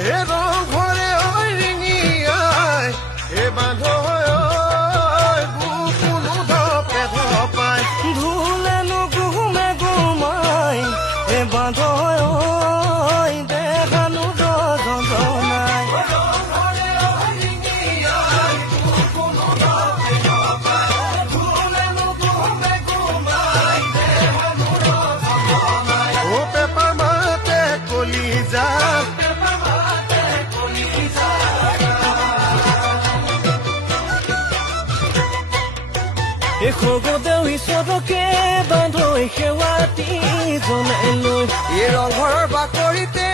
এ ৰংঘৰে ঐ ৰিঙিয়াই এ বান্ধ কোনো ধপে ধপাই ধুলেনো গুমে গুমাই এ বাঁধ দেখানো যন্ত্রণায় ও পেপা মাতে কলিজা খগদেও ঈশ্বৰকে বান্ধৈ সেৱাতি জনাই লৈ এই ৰংঘৰৰ বাকৰিতে